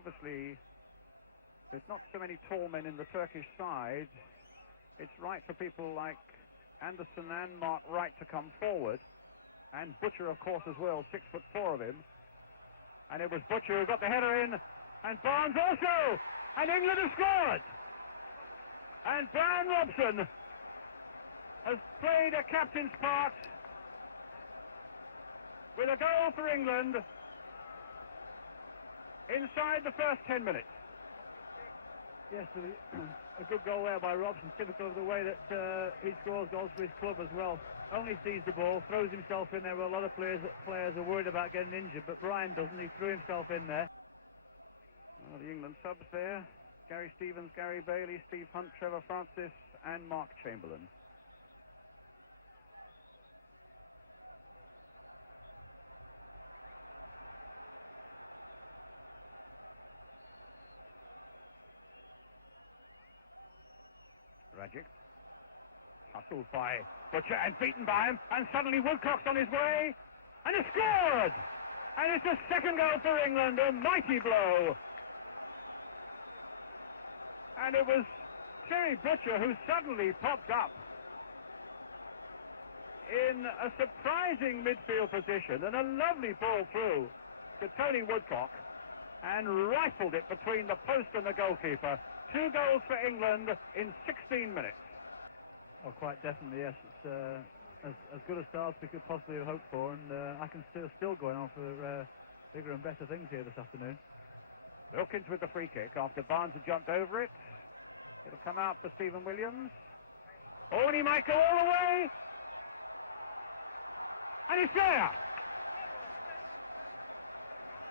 obviously, there's not so many tall men in the Turkish side. It's right for people like Anderson and Mark Wright to come forward. And Butcher, of course, as well, 6'4" of him. And it was Butcher who got the header in. And Barnes also. And England has scored. And Brian Robson has played a captain's part with a goal for England inside the first 10 minutes. Yes, a good goal there by Robson, typical of the way that he scores goals for his club as well. Only sees the ball, throws himself in there where a lot of players are worried about getting injured, but Brian doesn't. He threw himself in there. Well, the England subs there: Gary Stevens, Gary Bailey, Steve Hunt, Trevor Francis and Mark Chamberlain. Rajic, hustled by Butcher and beaten by him, and suddenly Woodcock's on his way, and has scored! And it's a second goal for England, a mighty blow. And it was Terry Butcher who suddenly popped up in a surprising midfield position, and a lovely ball through to Tony Woodcock, and rifled it between the post and the goalkeeper. 2 goals for England in 16 minutes. Oh, quite definitely, yes. It's as good a start as we could possibly have hoped for, and I can still going on for bigger and better things here this afternoon. Wilkins with the free kick after Barnes had jumped over it. It'll come out for Stephen Williams. Oh, and he might go all the way. And it's there.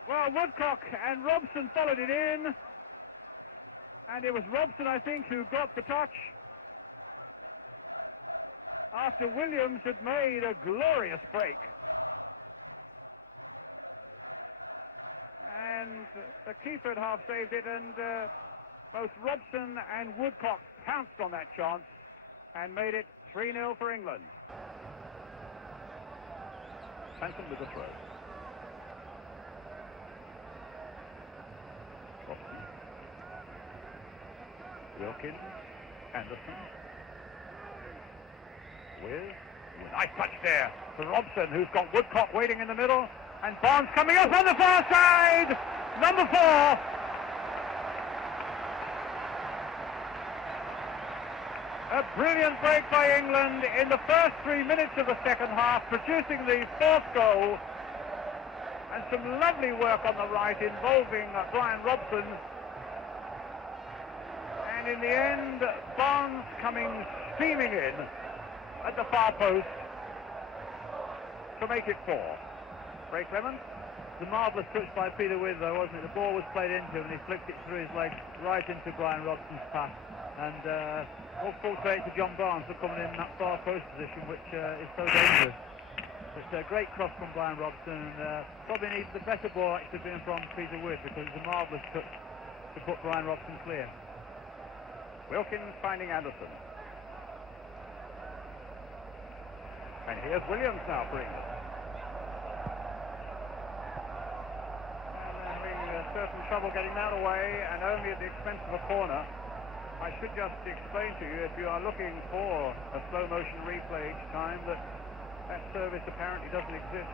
Well, Woodcock and Robson followed it in. And it was Robson, I think, who got the touch after Williams had made a glorious break. And the keeper had half saved it, and both Robson and Woodcock pounced on that chance and made it 3-0 for England. Hanson with the throw. Robson. Wilkins, Anderson, with a nice touch there for Robson, who's got Woodcock waiting in the middle, and Barnes coming up on the far side, number 4. A brilliant break by England in the first 3 minutes of the second half, producing the 4th goal, and some lovely work on the right involving Brian Robson. And in the end, Barnes coming steaming in at the far post to make it 4. Ray Clement. It's a marvellous touch by Peter Withe, though, wasn't it? The ball was played into him and he flicked it through his legs right into Brian Robson's path. And all full credit to John Barnes for coming in that far post position, which is so dangerous. It's a great cross from Brian Robson, and probably needs the better ball actually being from Peter Withe, because it's a marvellous touch to put Brian Robson clear. Wilkins finding Anderson. And here's Williams now for England. And having certain trouble getting that away, and only at the expense of a corner. I should just explain to you, if you are looking for a slow motion replay each time, that service apparently doesn't exist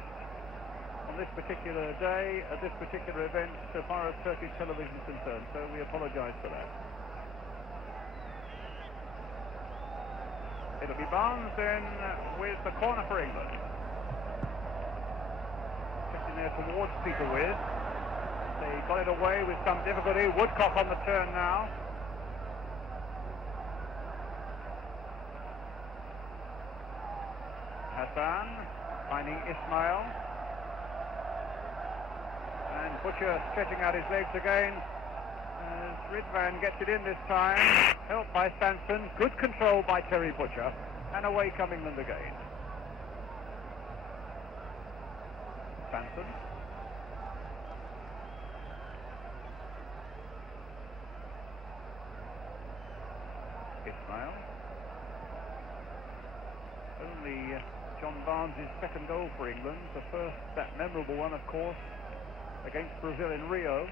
on this particular day, at this particular event, so far as Turkish television is concerned, so we apologise for that. It'll be Barnes then with the corner for England. Just in there towards Peter Withe. They got it away with some difficulty. Woodcock on the turn now. Hassan finding Ismail. And Butcher stretching out his legs again. Ridvan gets it in this time, helped by Sanson, good control by Terry Butcher, and away come England again. Sanson. Ismail. Only John Barnes' second goal for England, the first, that memorable one, of course, against Brazil in Rio.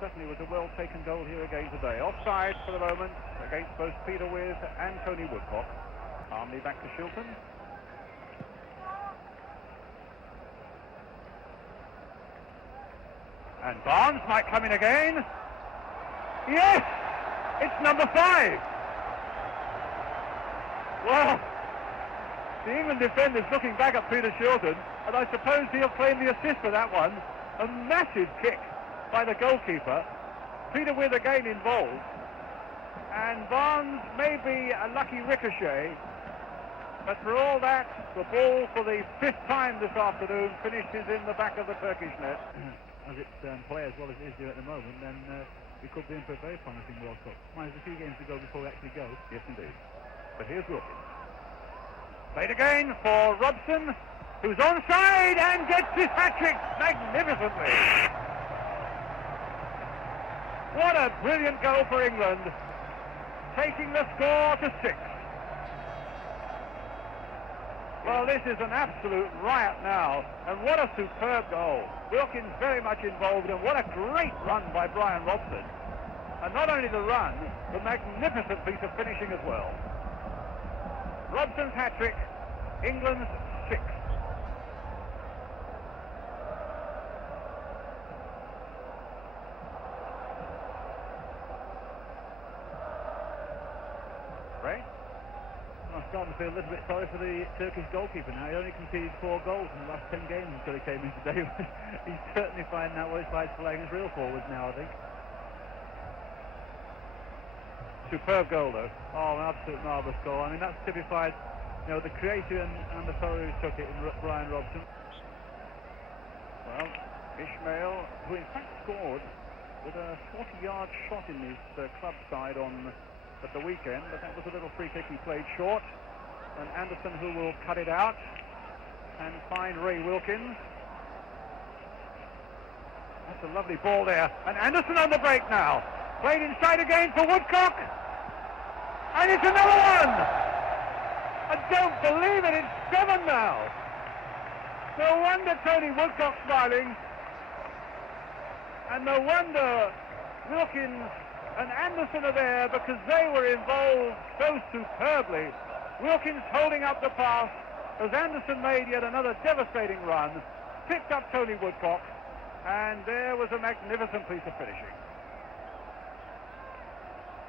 certainly was a well-taken goal here again today. Offside for the moment against both Peter With and Tony Woodcock. Calmly back to Shilton. And Barnes might come in again. Yes! It's number 5! Well, the England defender's looking back at Peter Shilton, and I suppose he'll claim the assist for that one. A massive kick by the goalkeeper. Peter With again involved. And Barnes may be a lucky ricochet, but for all that, the ball for the 5th time this afternoon finishes in the back of the Turkish net. As it's play as well as it is doing at the moment, then we could be in for a very promising World Cup. There's a few games to go before we actually go. Yes, indeed. But here's Wilkins. Played again for Robson, who's onside and gets his hat-trick magnificently. What a brilliant goal for England, taking the score to 6. Well, this is an absolute riot now, and what a superb goal. Wilkins very much involved, and what a great run by Brian Robson. And not only the run, the magnificent piece of finishing as well. Robson's hat-trick, England's 6th. Ray? I'm starting to feel a little bit sorry for the Turkish goalkeeper now. He only conceded 4 goals in the last 10 games until he came in today. He's certainly finding out what it's like playing his real forwards now, I think. Superb goal, though. Oh, an absolute marvellous goal. I mean, that's typified, you know, the creator and the fellow who took it in Brian Robson. Well, Ishmael, who in fact scored with a 40-yard shot in his club side at the weekend, but that was a little free kick he played short. And Anderson, who will cut it out and find Ray Wilkins. That's a lovely ball there. And Anderson on the break now. Played inside again for Woodcock. And it's another one! I don't believe it, it's 7 now. No wonder Tony Woodcock's smiling. And no wonder Wilkins and Anderson are there, because they were involved so superbly. Wilkins holding up the pass as Anderson made yet another devastating run, picked up Tony Woodcock, and there was a magnificent piece of finishing.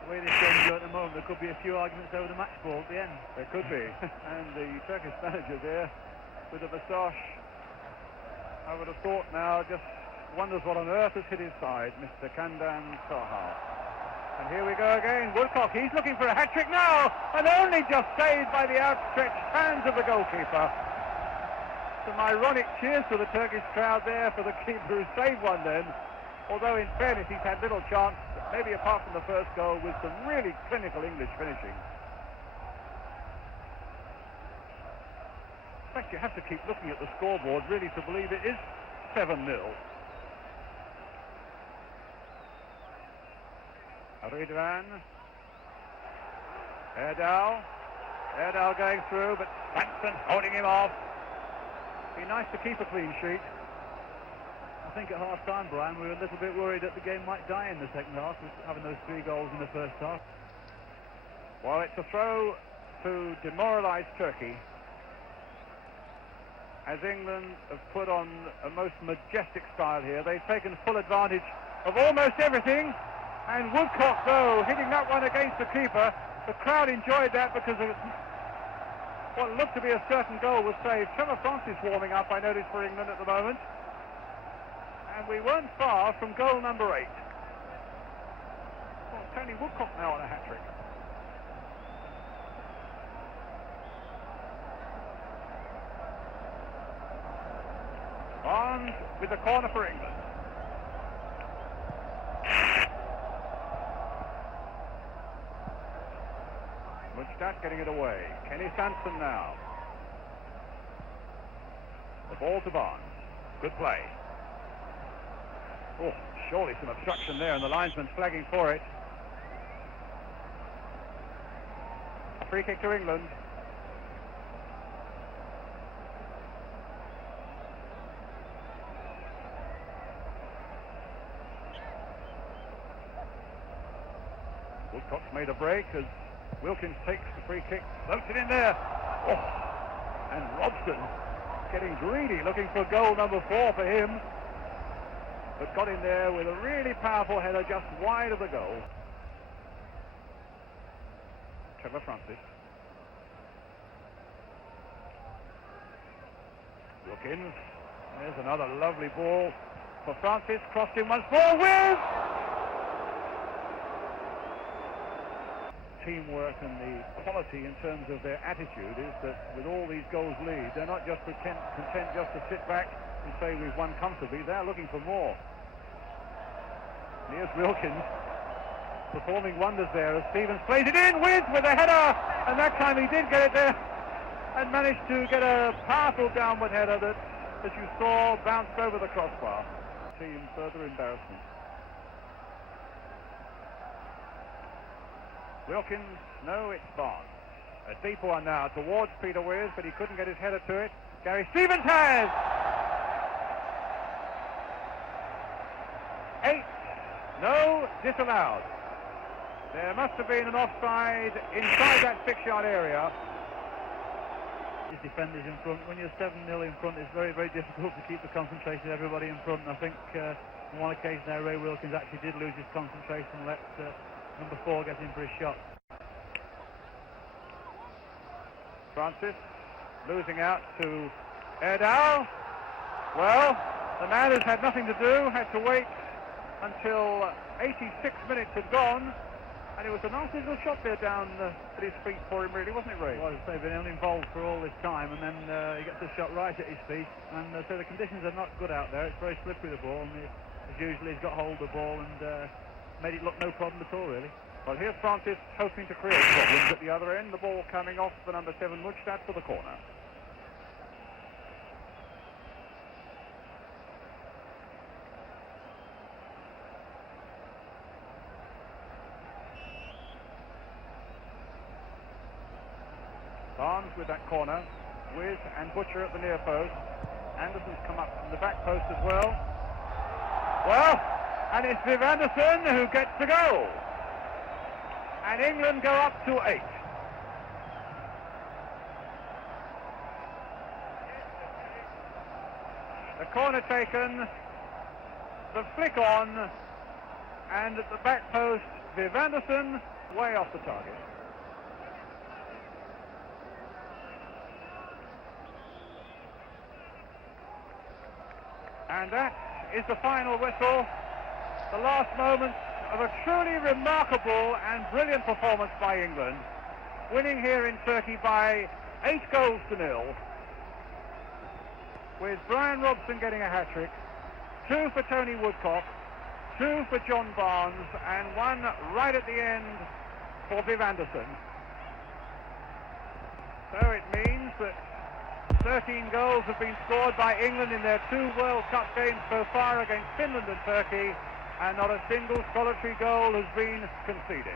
The way this game's going at the moment, there could be a few arguments over the match ball at the end. There could be. And the Turkish manager there with the moustache, I would have thought now, just wonders what on earth has hit his side, Mr. Kandan Sahal. And here we go again. Woodcock, he's looking for a hat-trick now, and only just saved by the outstretched hands of the goalkeeper. Some ironic cheers to the Turkish crowd there for the keeper who saved one then. Although in fairness he's had little chance, maybe apart from the first goal, with some really clinical English finishing. In fact, you have to keep looking at the scoreboard really to believe it is 7-0. Ridvan. Erdal going through, but Svensson holding him off. Be nice to keep a clean sheet. I think at half-time, Brian, we were a little bit worried that the game might die in the second half, with having those 3 goals in the first half. Well, it's a throw to demoralise Turkey, as England have put on a most majestic style here. They've taken full advantage of almost everything. And Woodcock, though, hitting that one against the keeper. The crowd enjoyed that because of what looked to be a certain goal was saved. Trevor Francis warming up, I noticed, for England at the moment. And we weren't far from goal number 8. Well, Tony Woodcock now on a hat-trick. Barnes with the corner for England. Wojtech getting it away. Kenny Sanson now. The ball to Barnes. Good play. Oh, surely some obstruction there, and the linesman flagging for it. A free kick to England. Woodcock's made a break as Wilkins takes the free kick, floats it in there. Oh, and Robson getting greedy, looking for goal number 4 for him, but got in there with a really powerful header just wide of the goal. Trevor Francis. Wilkins. There's another lovely ball for Francis. Crossed in once more with teamwork, and the quality in terms of their attitude is that with all these goals lead, they're not just content just to sit back and say we've won comfortably. They're looking for more. Here's Wilkins performing wonders there as Stevens plays it in with a header, and that time he did get it there and managed to get a powerful downward header that, as you saw, bounced over the crossbar. Team further embarrassment. Wilkins, no, it's Barnes. A deep one now towards Peter Weirs, but he couldn't get his header to it. Gary Stevens has! 8, no, disallowed. There must have been an offside inside that 6-yard area. His defenders in front. When you're 7-0 in front, it's very, very difficult to keep the concentration of everybody in front. And I think on one occasion there, Ray Wilkins actually did lose his concentration and let number 4 get in for his shot. Francis losing out to Erdal. Well, the man has had nothing to do, had to wait until 86 minutes had gone, and it was a nice little shot there down at his feet for him, really, wasn't it, Ray? Well, as I say, been uninvolved for all this time, and then he gets a shot right at his feet, and so the conditions are not good out there. It's very slippery, the ball, and as usually he's got hold of the ball and made it look no problem at all, really. Well, here's Francis hoping to create problems at the other end. The ball coming off the number 7 Mujtad for the corner. Barnes with that corner. Wiz and Butcher at the near post. Anderson's come up from the back post as well. Well, and it's Viv Anderson who gets the goal. And England go up to 8. The corner taken, the flick on, and at the back post, Viv Anderson way off the target. And that is the final whistle, the last moments of a truly remarkable and brilliant performance by England, winning here in Turkey by 8 goals to 0, with Brian Robson getting a hat-trick, 2 for Tony Woodcock, 2 for John Barnes, and 1 right at the end for Viv Anderson. So it means that 13 goals have been scored by England in their 2 World Cup games so far against Finland and Turkey, and not a single solitary goal has been conceded.